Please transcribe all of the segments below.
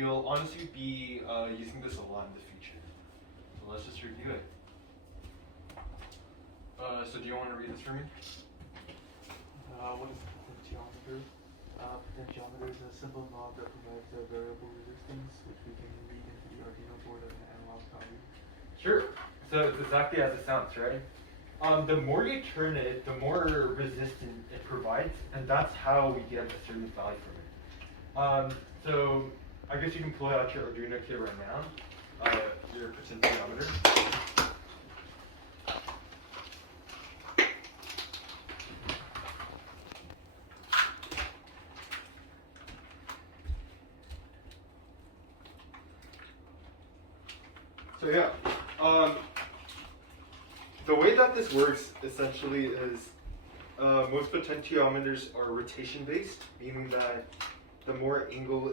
you'll honestly be using this a lot in the future. So let's just review it. So do you want to read this for me? What is a potentiometer? Potentiometer is a simple knob that provides a variable resistance, which we can read into the Arduino board as an analog value. Sure. So it's exactly as it sounds, right? The more you turn it, the more resistance it provides, and that's how we get a certain value from it. So I guess you can pull out your Arduino kit right now, your potentiometer. So yeah, the way that this works essentially is most potentiometers are rotation based, meaning that the more angle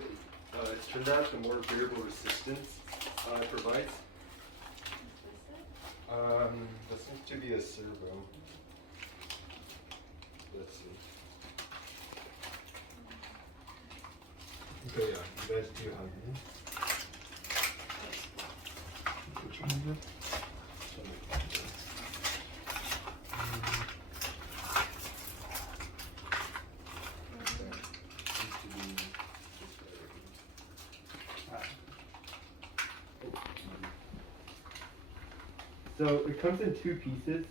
it's turned at, the more variable resistance it provides. That seems to be a servo. Let's see. Okay, yeah, you guys do have me. Which one is it? So it comes in two pieces,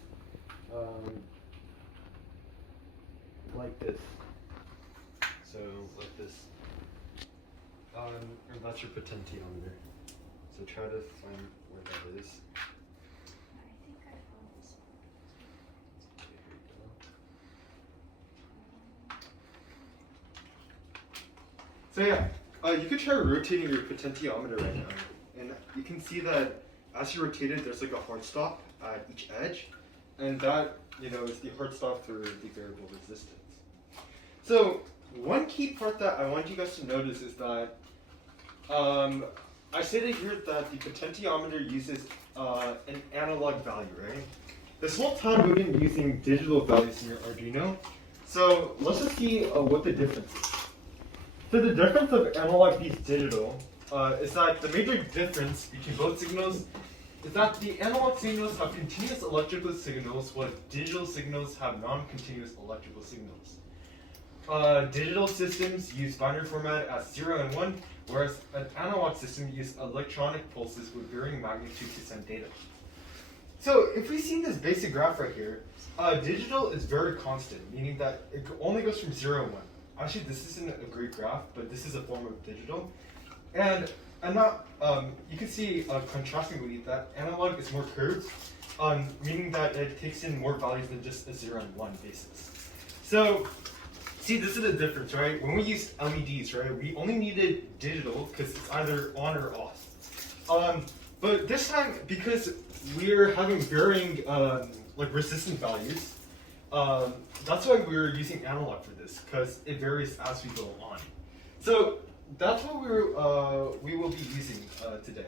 like this. So like this. And that's your potentiometer. So try to find where that is. I think I found this one. Okay, here we go. So yeah, you could try rotating your potentiometer right now, and you can see that as you rotate it, there's like a hard stop at each edge, and that is the hard stop for the variable resistance. So one key part that I want you guys to notice is that I stated here that the potentiometer uses an analog value, right? This whole time we've been using digital values in your Arduino. So let's just see what the difference is. So the difference of analog vs digital is that the major difference between both signals is that the analog signals have continuous electrical signals, while digital signals have non-continuous electrical signals. Digital systems use binary format as 0 and 1, whereas an analog system uses electronic pulses with varying magnitude to send data. So if we see this basic graph right here, digital is very constant, meaning that it only goes from 0 and 1. Actually, this isn't a great graph, but this is a form of digital. And you can see contrastingly that analog is more curved, meaning that it takes in more values than just a 0 and 1 basis. So see, this is the difference, right? When we use LEDs, right, we only needed digital because it's either on or off. But this time, because we're having varying like resistance values, that's why we're using analog for this, because it varies as we go on. So that's what we will be using today.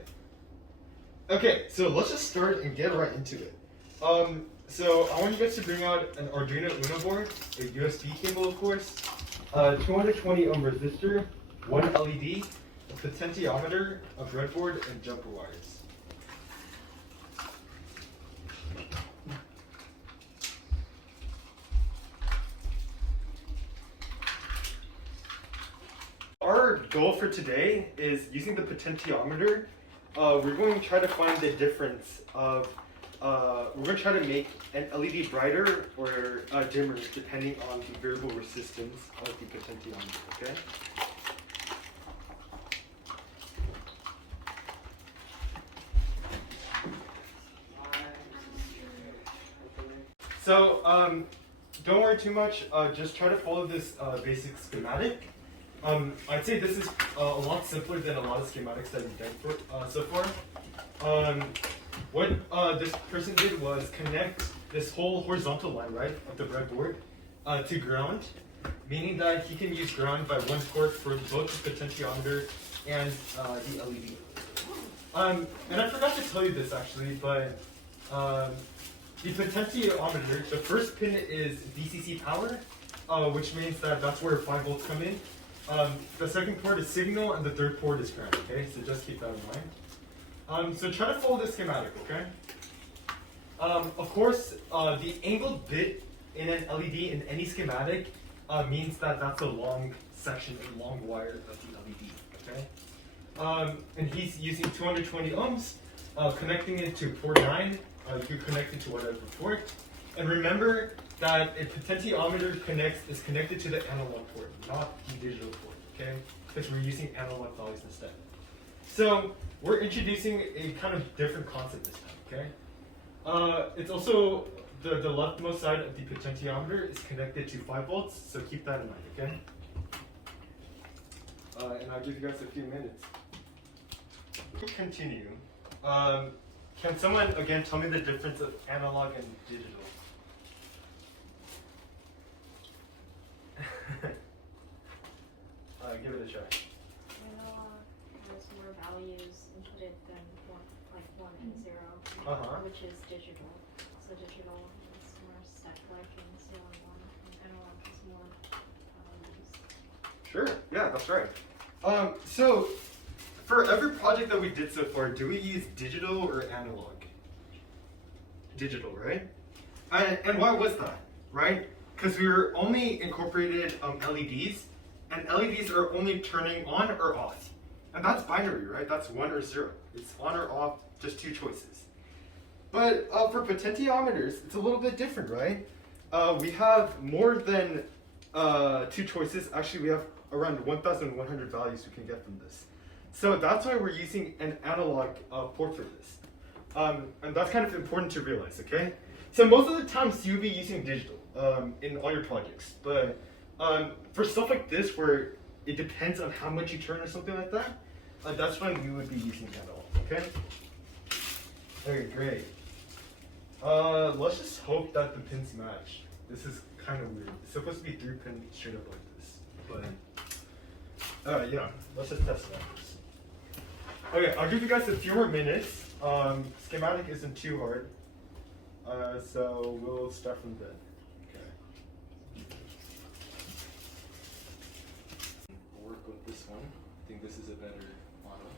Okay, so let's just start and get right into it. So I want you guys to bring out an Arduino Uno board, a USB cable, of course, 220 ohm resistor, one LED, a potentiometer, a breadboard, and jumper wires. Our goal for today is using the potentiometer. We're going to try to find the difference of we're going to try to make an LED brighter or dimmer depending on the variable resistance of the potentiometer, okay? So don't worry too much, just try to follow this basic schematic. I'd say this is a lot simpler than a lot of schematics that we've done so far. What this person did was connect this whole horizontal line, right, of the breadboard to ground, meaning that he can use ground by one port for both the potentiometer and the LED. And I forgot to tell you this actually, but the potentiometer, the first pin is VCC power, which means that that's where 5 volts come in. The second port is signal, and the third port is ground. Okay, so just keep that in mind. So try to follow the schematic. Okay. Of course, the angled bit in an LED in any schematic means that that's a long section, a long wire of the LED. Okay. And he's using 220 ohms, connecting it to port 9. You can connect it to whatever port. And remember that a potentiometer is connected to the analog port, not the digital port, okay? Because we're using analog values instead. So we're introducing a kind of different concept this time, okay? It's also the leftmost side of the potentiometer is connected to 5 volts, so keep that in mind, okay? And I'll give you guys a few minutes. To continue, can someone again tell me the difference of analog and digital? Give it a try. Analog has more values inputted than one and 0, which is digital. So digital is more stack-like and 0 and 1, and analog has more values. Sure, yeah, that's right. So for every project that we did so far, do we use digital or analog? Digital, right? And why was that, right? Because we were only incorporated LEDs, and LEDs are only turning on or off. And that's binary, right? That's 1 or 0. It's on or off, just 2 choices. But for potentiometers, it's a little bit different, right? We have more than 2 choices. Actually, we have around 1,100 values we can get from this. So that's why we're using an analog port for this. And that's kind of important to realize, okay? So most of the times you'll be using digital in all your projects. But for stuff like this where it depends on how much you turn or something like that, that's when we would be using analog, okay? Okay, great. Let's just hope that the pins match. This is kind of weird. It's supposed to be 3 pins straight up like this. But, yeah, let's just test it out first. Okay, I'll give you guys a few more minutes. Schematic isn't too hard. So we'll start from then. Okay. We'll work with this one. I think this is a better model.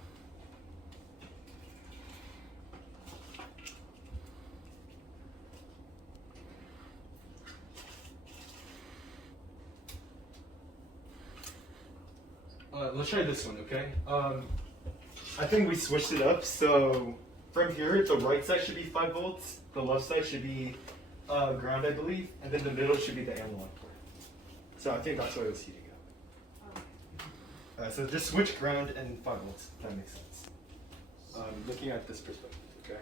Let's try this one, okay? I think we switched it up, so from here, the right side should be 5 volts, the left side should be ground, I believe, and then the middle should be the analog port. So I think that's why it was heating up. So just switch ground and 5 volts, if that makes sense. Looking at this perspective, okay?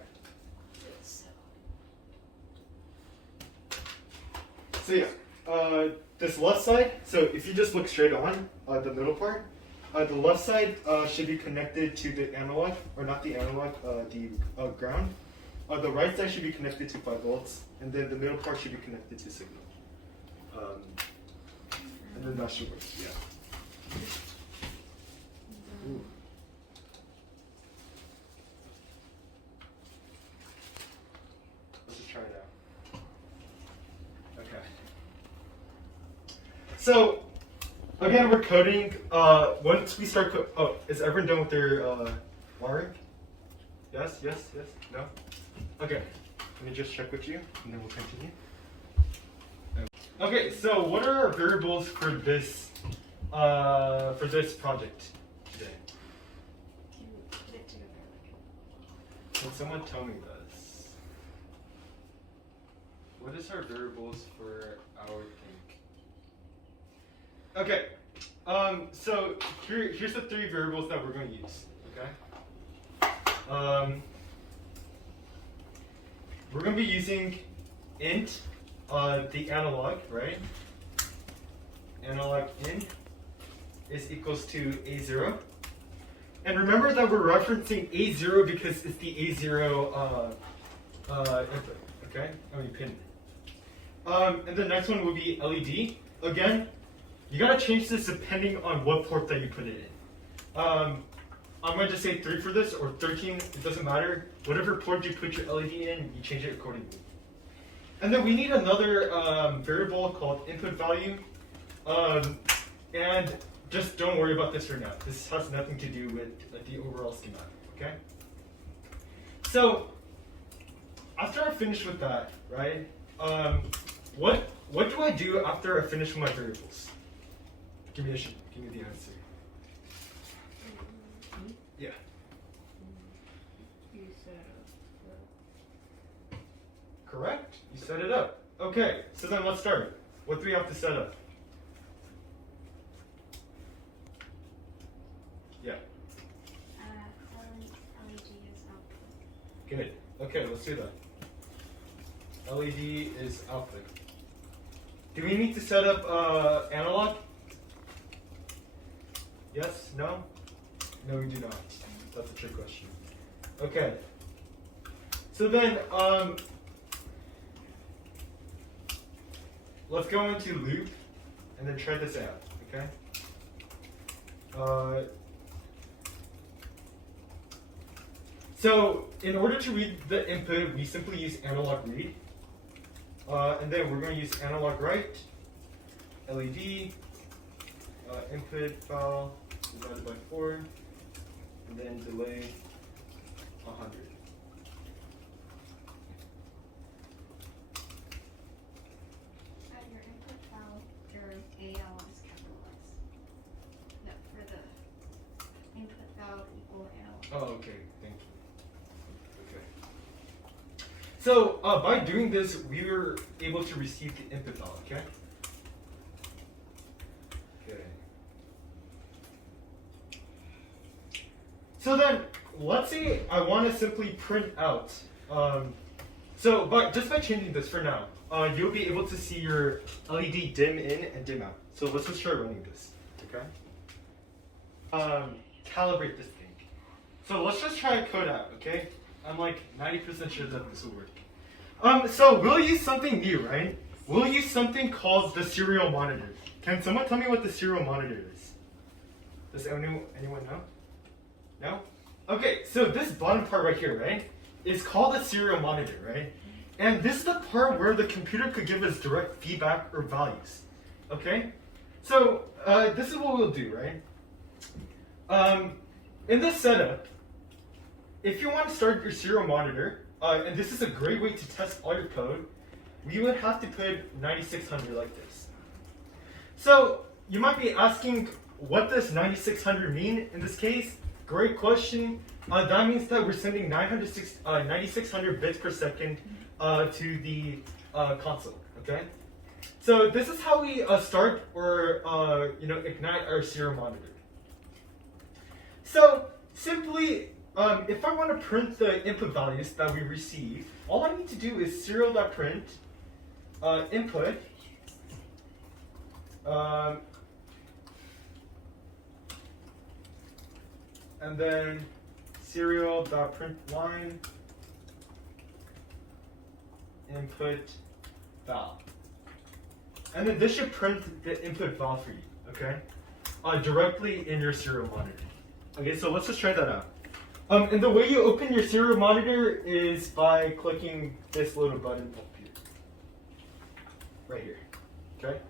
So yeah, this left side, so if you just look straight on, the middle part, the left side should be connected to the analog, or not the analog, the ground. The right side should be connected to 5 volts, and then the middle part should be connected to signal. And then that should work, yeah. Ooh. Let's just try it out. Okay. So, again, we're coding. Once we start is everyone done with their wiring? Yes, yes, yes, no? Okay, let me just check with you, and then we'll continue. Okay, so what are our variables for this project today? Can you put it together? Can someone tell me this? What is our variables for our thing? Okay, so here's the 3 variables that we're going to use, okay? We're going to be using int, the analog, right? Analog int is equals to A0. And remember that we're referencing A0 because it's the A0 input, okay? I mean pin. And the next one will be LED. Again, you gotta change this depending on what port that you put it in. I'm going to just say 3 for this, or 13, it doesn't matter. Whatever port you put your LED in, you change it accordingly. And then we need another variable called input value. And just don't worry about this for now. This has nothing to do with the overall schematic, okay? So, after I finish with that, right, what do I do after I finish with my variables? Give me the answer. Yeah. You set up Correct? You set it up. Okay, so then let's start. What do we have to set up? Yeah. LED is output. Good. Okay, let's do that. LED is output. Do we need to set up analog? Yes? No? No, we do not. That's a trick question. Okay. So then, let's go into loop and then try this out, okay? So in order to read the input, we simply use analog read. And then we're going to use analog write, LED, input file divided by 4, and then delay 100. Your input file, your AL is capitalized. No, for the input file equal analog. Oh, okay. Thank you. Okay. So by doing this, we were able to receive the input file. Okay. Okay. So then, let's say I want to simply print out. But just by changing this for now, you'll be able to see your LED dim in and dim out. So let's just try running this. Okay. Calibrate this thing. So let's just try code out, okay? I'm like 90% sure that this will work. So we'll use something new, right? We'll use something called the serial monitor. Can someone tell me what the serial monitor is? Does anyone know? No? Okay, so this bottom part right here, right, is called a serial monitor, right? And this is the part where the computer could give us direct feedback or values, okay? So this is what we'll do, right? In this setup, if you want to start your serial monitor, and this is a great way to test all your code, we would have to put 9600 like this. So you might be asking, what does 9600 mean in this case? Great question. That means that we're sending 9600 bits per second to the console. Okay. So this is how we start or ignite our serial monitor. So simply, if I want to print the input values that we receive, all I need to do is serial.print input. And then serial.println input val. And then this should print the input val for you, okay? Directly in your serial monitor. Okay, so let's just try that out. And the way you open your serial monitor is by clicking this little button up here. Right here, okay?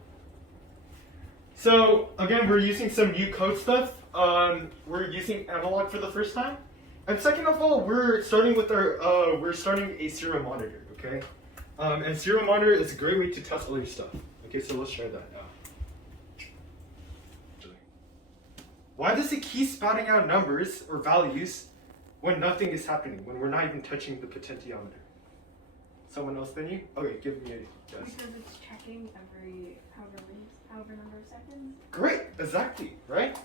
So again, we're using some new code stuff. We're using analog for the first time. And second of all, we're starting with we're starting a serial monitor, okay? And serial monitor is a great way to test all your stuff. Okay, so let's try that now. Why does it keep spouting out numbers or values when nothing is happening, when we're not even touching the potentiometer? Someone else than you? Okay, give me a guess. because it's checking every however number of seconds. Great, exactly, right?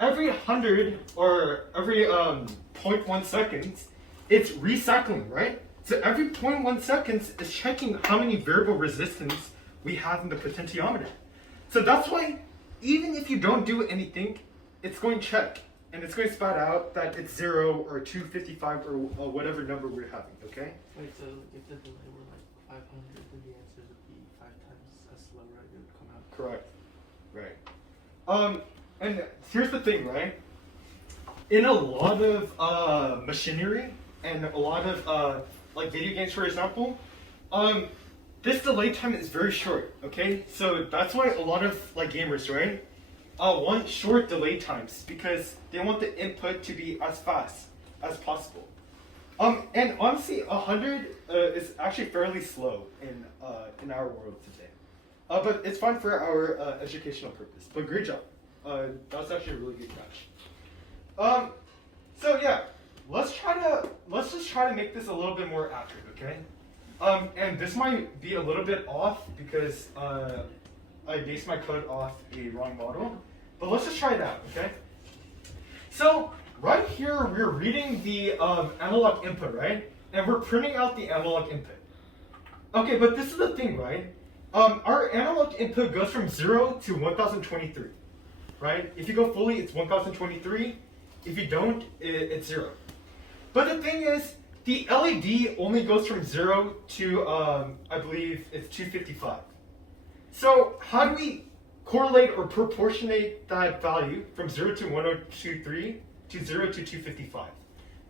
Every 100 or every 0.1 seconds, it's recycling, right? So every 0.1 seconds is checking how many variable resistance we have in the potentiometer. So that's why even if you don't do anything, it's going to check. And it's going to spout out that it's 0 or 255 or whatever number we're having, okay? Wait, so if the delay were like 500, then the answer would be 5 times as slow, right? It would come out. Correct. Right. And here's the thing, right? In a lot of machinery and a lot of like video games, for example, this delay time is very short. Okay, so that's why a lot of like gamers, right? want short delay times because they want the input to be as fast as possible. And honestly, 100 is actually fairly slow in our world today. But it's fine for our educational purpose. But great job. That's actually a really good catch. So yeah, let's just try to make this a little bit more accurate, okay? And this might be a little bit off because I based my code off a wrong model. But let's just try it out, okay? So right here, we're reading the analog input, right? And we're printing out the analog input. Okay, but this is the thing, right? Our analog input goes from 0 to 1023, right? If you go fully, it's 1023. If you don't, it's 0. But the thing is, the LED only goes from 0 to, I believe it's 255. So how do we correlate or proportionate that value from 0 to 1023 to 0 to 255?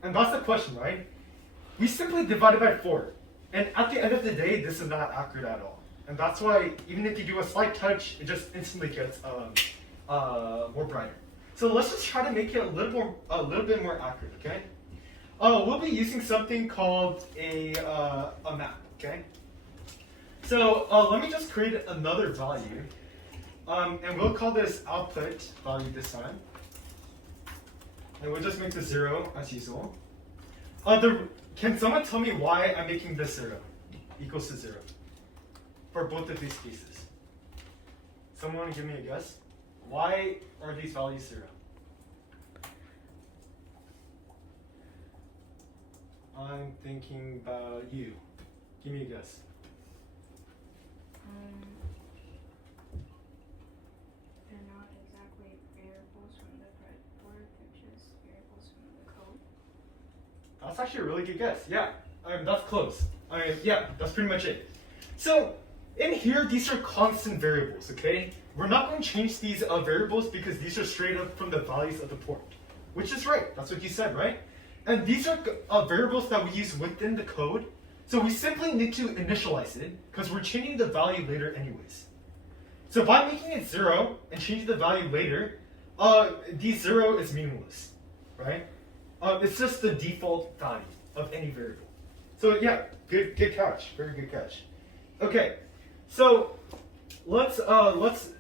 And that's the question, right? We simply divide it by 4. And at the end of the day, this is not accurate at all. And that's why even if you do a slight touch, it just instantly gets more brighter. So let's just try to make it a little bit more accurate, okay? We'll be using something called a map, okay? So let me just create another value. And we'll call this output value this time. And we'll just make the 0 as usual. Can someone tell me why I'm making this 0 equals to 0 for both of these cases? Someone want to give me a guess? Why are these values 0? I'm thinking about you. Give me a guess. They're not exactly variables from the breadboard, they're just variables from the code. That's actually a really good guess. Yeah, that's close. Yeah, that's pretty much it. So in here, these are constant variables, okay? We're not going to change these variables because these are straight up from the values of the port, which is right. That's what you said, right? And these are variables that we use within the code. So we simply need to initialize it because we're changing the value later anyways. So by making it 0 and changing the value later, the 0 is meaningless, right? It's just the default value of any variable. So yeah, good catch, very good catch. Okay, so let's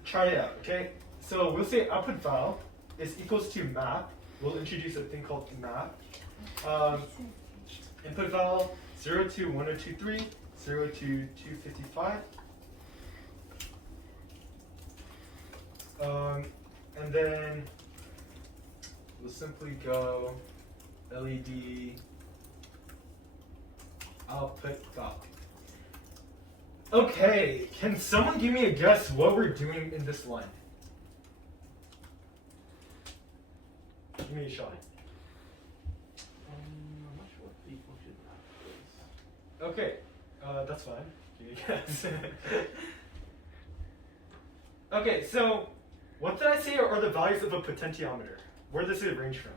try it out. Okay, so we'll say output val is equals to map. We'll introduce a thing called map. Input val 0 to 1023, 0 to 255. And then we'll simply go LED output val. Okay, can someone give me a guess what we're doing in this line? Give me a shot. I'm not sure what the function is. Okay, that's fine. Give me a guess. Okay, so what did I say are the values of a potentiometer? Where does it range from?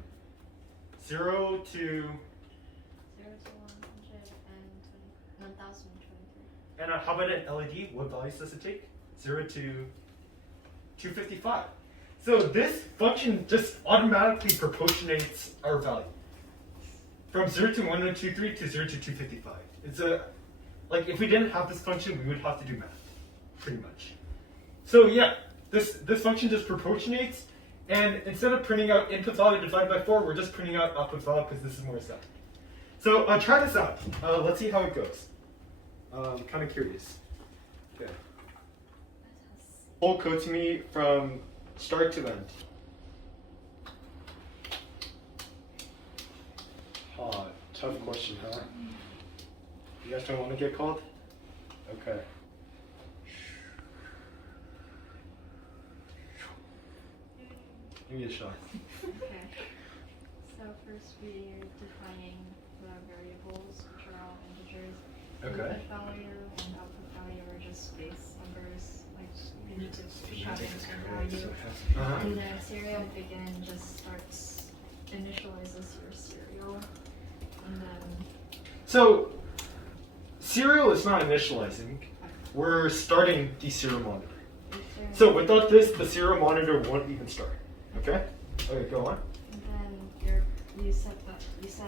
0 to 0 to 1023. And how about an LED? What values does it take? 0 to 255. So this function just automatically proportionates our value from 0 to 1023 to 0 to 255. It's like if we didn't have this function, we would have to do math, pretty much. So yeah, this function just proportionates, and instead of printing out input value divided by 4, we're just printing out output value because this is more exact. So try this out. Let's see how it goes. I'm kind of curious. Okay. Whole code to me from start to end. Tough question, huh? You guys don't want to get called? Okay. Give me a shot. Okay. So first we're defining the variables, which are all integers. Okay. Input value and output value are just space numbers. Like you need to shove in some value. And then serial begin just starts initializes your serial. And then So serial is not initializing. We're starting the serial monitor. the serial So without this, the serial monitor won't even start. Okay? Okay, go on. And then you set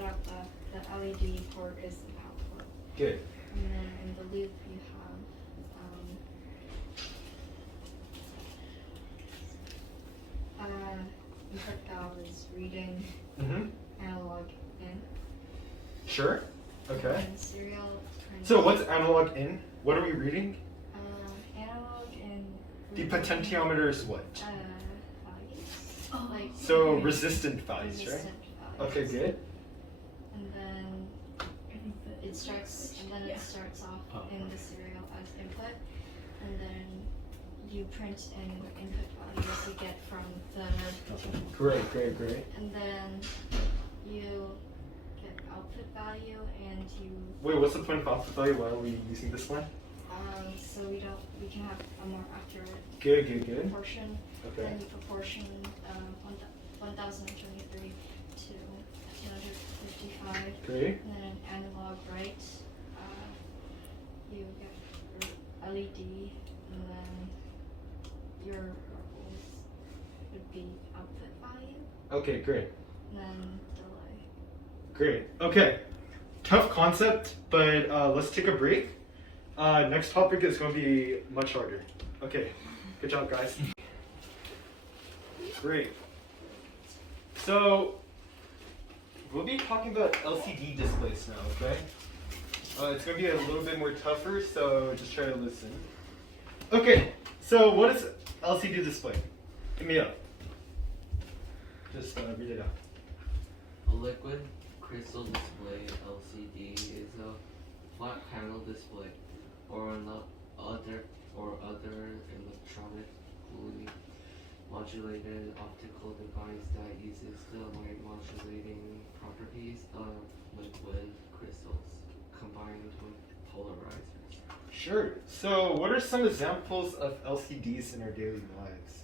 up the LED port is the output. Good. And then in the loop you have input valve is reading Mm-hmm. analog in. Sure. Okay. And serial. So what's analog in? What are we reading? Analog in. The potentiometer is what? Values. Oh. Like So resistant values, right? resistant values. Okay, good. And then I think the it starts off Oh. in the serial as input, and then you print in input values you get from the Great, great, great. and then you get output value and you Wait, what's the point of output value? Why are we using this one? so we can have a more accurate Good, good, good. proportion. Okay. Then you proportion 1023 to 255. Great. And then an analog write, you get your LED, and then your levels would be output value, Okay, great. and then delay. Great. Okay. Tough concept, but let's take a break. Next topic is going to be much harder. Okay. Good job, guys. Great. So, we'll be talking about LCD displays now, okay? It's going to be a little bit more tougher, so just try to listen. Okay, so what is LCD display? Give me up. Just read it out. A liquid crystal display (LCD) is a flat panel display or other electronically modulated optical device that uses the light modulating properties of liquid crystals combined with polarizers. Sure. So, what are some examples of LCDs in our daily lives?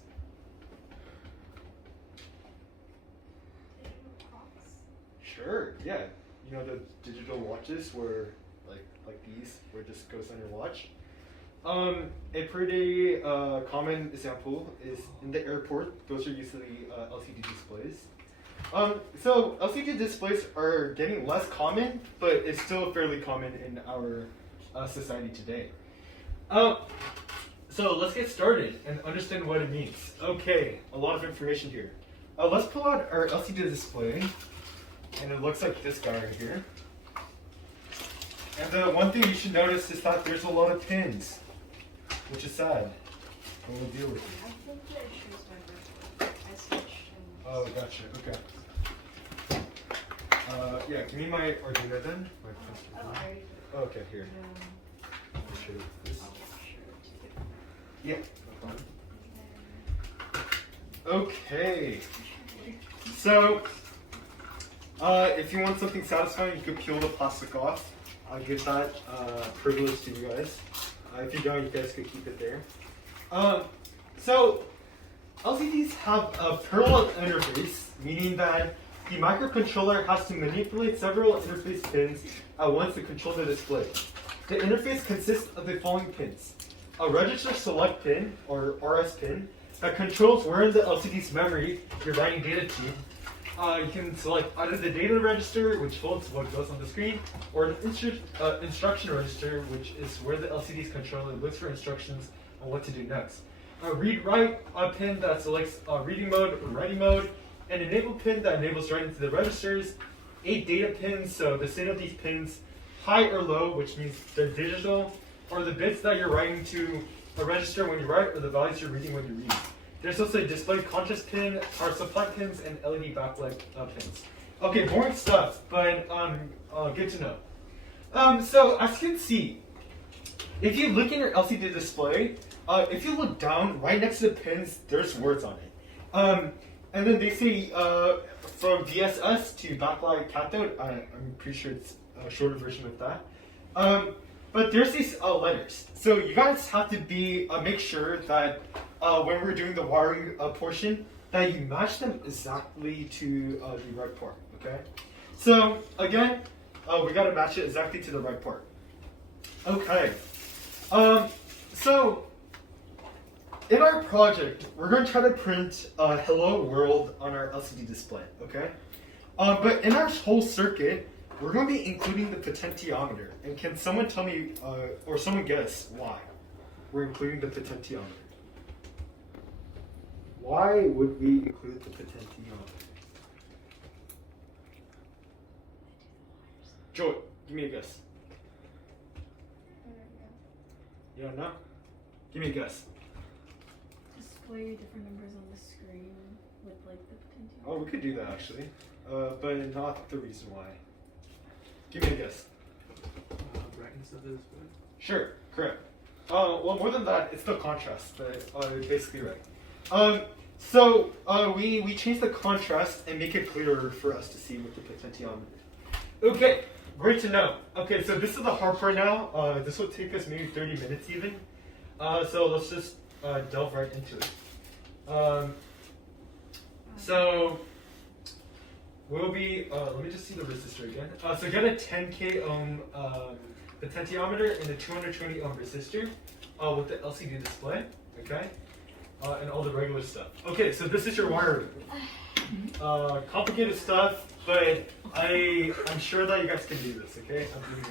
Sure. Yeah. You know the digital watches where like these, where it just goes on your watch. A pretty common example is in the airport. Those are usually LCD displays. So LCD displays are getting less common, but it's still fairly common in our society today. So let's get started and understand what it means. Okay, a lot of information here. Let's pull out our LCD display, and it looks like this guy right here. And the one thing you should notice is that there's a lot of pins, which is sad. But we'll deal with it. I think the issue is my birthday. I switched. Oh, gotcha. Okay. Yeah, give me my Arduino then. My pencil. I already Oh, okay, here. I'll show you this. Yeah. No problem. Okay. So, if you want something satisfying, you could peel the plastic off. I'll give that privilege to you guys. If you don't, you guys could keep it there. So, LCDs have a parallel interface, meaning that the microcontroller has to manipulate several interface pins at once to control the display. The interface consists of the following pins. A register select pin, or RS pin, that controls where in the LCD's memory you're writing data to. You can select either the data register, which holds what goes on the screen, or an instruction register, which is where the LCD's controller looks for instructions on what to do next. A read-write pin that selects reading mode or writing mode, an enable pin that enables writing to the registers, 8 data pins, so the state of these pins, high or low, which means they're digital, or the bits that you're writing to a register when you write, or the values you're reading when you read. There's also a display contrast pin, power supply pins, and LED backlight pins. Okay, boring stuff, but good to know. So as you can see, if you look in your LCD display, if you look down, right next to the pins, there's words on it. And then they say from VSS to backlight cathode. I'm pretty sure it's a shorter version of that. But there's these letters. So you guys have to make sure that when we're doing the wiring portion, that you match them exactly to the right part, okay? So again, we gotta match it exactly to the right part. Okay. So in our project, we're going to try to print a hello world on our LCD display, okay? But in our whole circuit, we're going to be including the potentiometer. And can someone tell me, or someone guess why we're including the potentiometer? Why would we include the potentiometer? Joy, give me a guess. You don't know? Give me a guess. Display different numbers on the screen with like the potentiometer. Oh, we could do that actually, but not the reason why. Give me a guess. Brightness of the display. Sure, correct. Well, more than that, it's the contrast, but basically right. So we change the contrast and make it clearer for us to see with the potentiometer. Okay, great to know. Okay, so this is the hard part now. This will take us maybe 30 minutes even. So let's just delve right into it. So we'll be, let me just see the resistor again. So get a 10K ohm potentiometer and a 220 ohm resistor with the LCD display, okay? And all the regular stuff. Okay, so this is your wiring. Complicated stuff, but I'm sure that you guys can do this, okay? I'm doing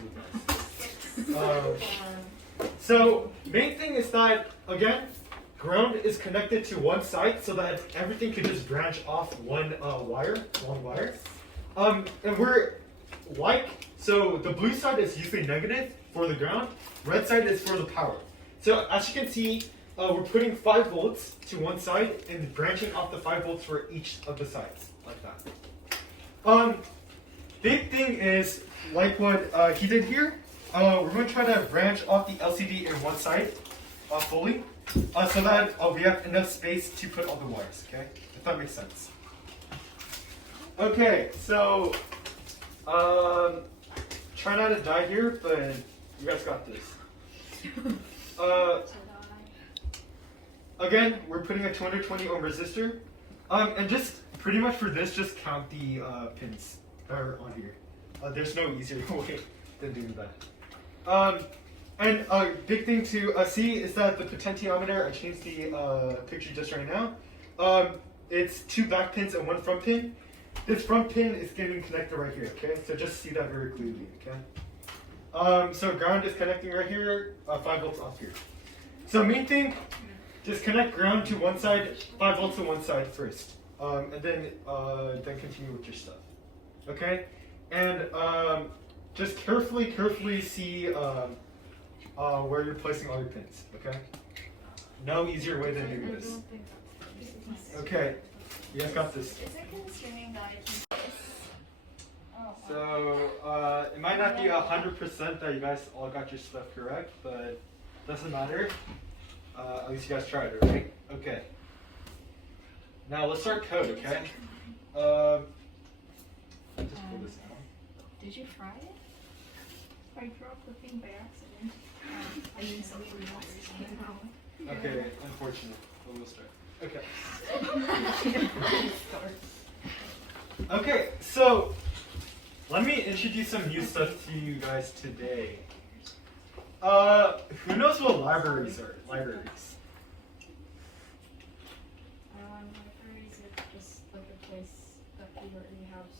your best. So main thing is that, again, ground is connected to one side so that everything can just branch off one wire. And we're like, so the blue side is usually negative for the ground, red side is for the power. So as you can see, we're putting 5 volts to one side and branching off the 5 volts for each of the sides, like that. Big thing is, like what he did here, we're going to try to branch off the LCD in one side fully, so that we have enough space to put all the wires, okay? If that makes sense. Okay, so try not to die here, but you guys got this. Again, we're putting a 220 ohm resistor, and just pretty much for this, just count the pins that are on here. There's no easier way than doing that. And a big thing to see is that the potentiometer, I changed the picture just right now. It's 2 back pins and 1 front pin. This front pin is getting connected right here, okay? So just see that very clearly, okay? So ground is connecting right here, 5 volts off here. So main thing, just connect ground to one side, 5 volts to one side first. And then continue with your stuff, okay? And just carefully see where you're placing all your pins, okay? No easier way than doing this. Okay, you guys got this. Is it concerning that I can So, it might not be 100% that you guys all got your stuff correct, but doesn't matter. At least you guys tried it, right? Okay. Now let's start code, okay? Just pull this out. Did you try it? I dropped the thing by accident. I mean, something else. Okay, unfortunate, but we'll start. Okay. Okay, so let me introduce some new stuff to you guys today. Who knows what libraries are? Libraries. Libraries are just like a place that you have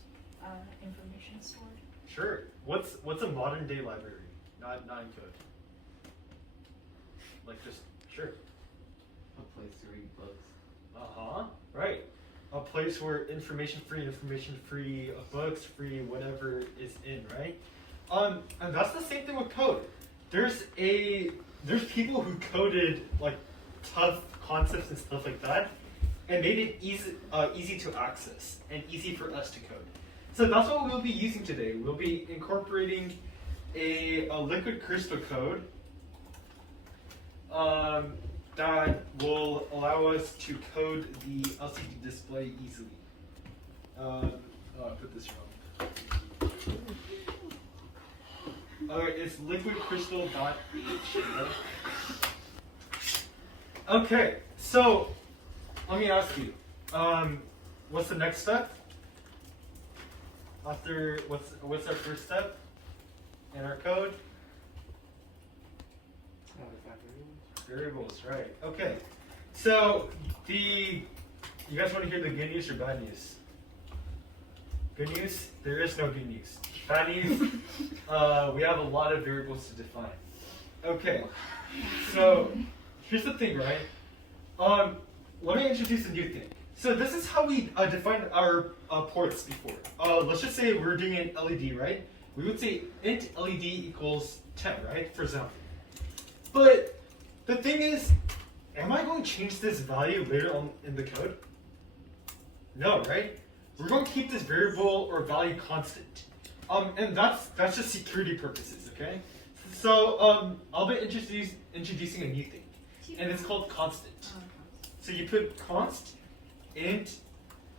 information stored. Sure. What's a modern day library? Not in code. Like just sure. A place to read books. Right. A place where information free, books free, whatever is in, right? And that's the same thing with code. There's people who coded like tough concepts and stuff like that, and made it easy to access and easy for us to code. So that's what we'll be using today. We'll be incorporating a liquid crystal code that will allow us to code the LCD display easily. I put this wrong. It's liquidcrystal.h. Okay, so let me ask you, what's the next step? After what's our first step in our code? Variables. Variables, right? Okay. So you guys want to hear the good news or bad news? Good news? There is no good news. Bad news? We have a lot of variables to define. Okay, so here's the thing, right? Let me introduce a new thing. So this is how we defined our ports before. Let's just say we're doing an LED, right? We would say int LED equals 10, right? For example. But the thing is, am I going to change this value later on in the code? No, right? We're going to keep this variable or value constant. And that's just security purposes, okay? So I'll be introducing a new thing, and it's called constant. So you put const, int,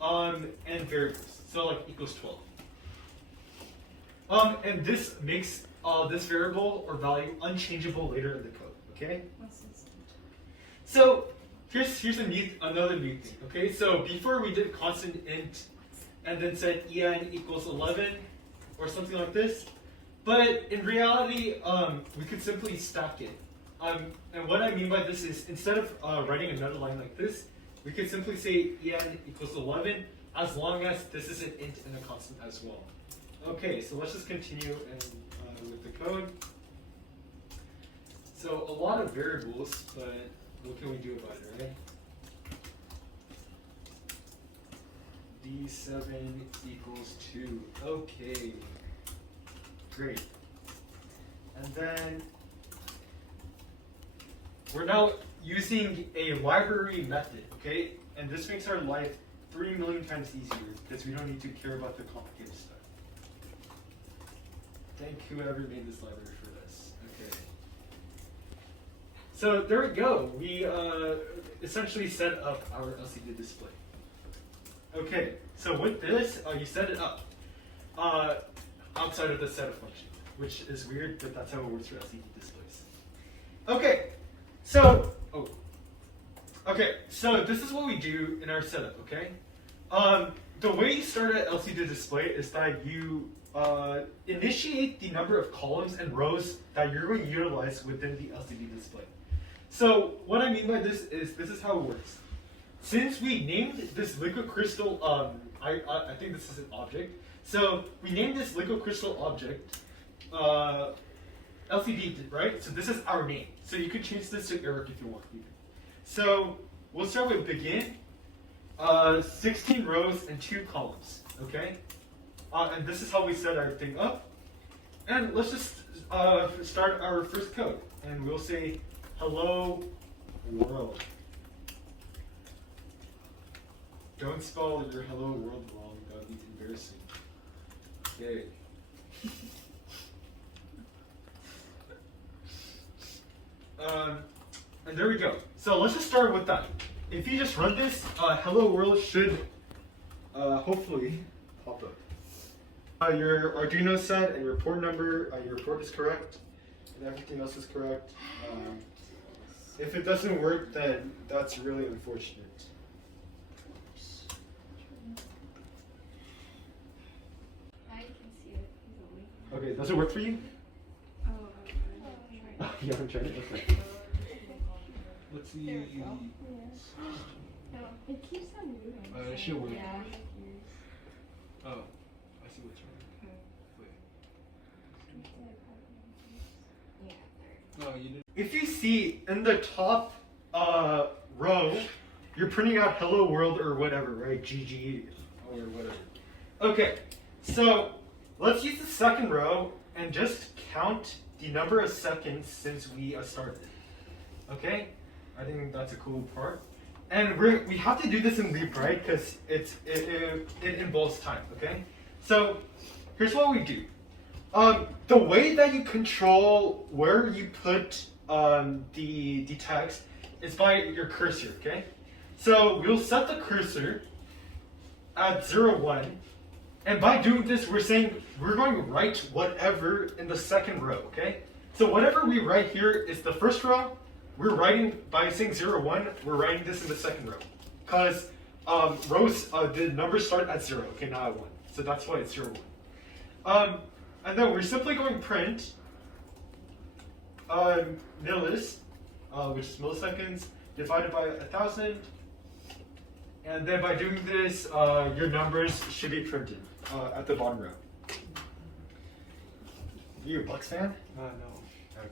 and variables. So like equals 12. And this makes this variable or value unchangeable later in the code, okay? So here's another new thing, okay? So before we did constant int and then said en equals 11 or something like this, but in reality, we could simply stack it. And what I mean by this is instead of writing another line like this, we could simply say en equals 11 as long as this is an int and a constant as well. Okay, so let's just continue with the code. So a lot of variables, but what can we do about it, right? D7 equals 2. Okay. Great. And then we're now using a library method, okay? And this makes our life 3 million times easier because we don't need to care about the complicated stuff. Thank whoever made this library for this. Okay. So there we go. We essentially set up our LCD display. Okay, so with this, you set it up outside of the setup function, which is weird, but that's how it works for LCD displays. Okay, so this is what we do in our setup. Okay, the way you start an LCD display is that you initiate the number of columns and rows that you're going to utilize within the LCD display. So what I mean by this is how it works. Since we named this liquid crystal, I think this is an object. So we named this liquid crystal object LCD, right? So this is our name. So you could change this to Eric if you want. So we'll start with begin. 16 rows and 2 columns. Okay. And this is how we set our thing up. And let's just start our first code, and we'll say hello world. Don't spell your hello world wrong, that would be embarrassing. Okay. And there we go. So let's just start with that. If you just run this, hello world should hopefully pop up. Your Arduino set and your port number, your port is correct, and everything else is correct. If it doesn't work, then that's really unfortunate. Okay, does it work for you? Oh, You haven't tried it? Okay. Let's see. no, it keeps on moving. It should work. Yeah. Oh, I see what's wrong. Wait. No, you didn't. If you see in the top row, you're printing out hello world or whatever, right? GG or whatever. Okay, so let's use the second row and just count the number of seconds since we started. Okay, I think that's a cool part. And we have to do this in leap, right? Because it involves time. Okay, so here's what we do. The way that you control where you put the text is by your cursor, okay? So we'll set the cursor at 0, 1, and by doing this, we're saying we're going to write whatever in the second row, okay? So whatever we write here is the first row. We're writing, by saying 0, 1, we're writing this in the second row. Because rows, the numbers start at 0, okay, not at 1. So that's why it's 0, 1. And then we're simply going to print millis, which is milliseconds, divided by 1,000. And then by doing this, your numbers should be printed at the bottom row. You a Bucks fan? No. Okay.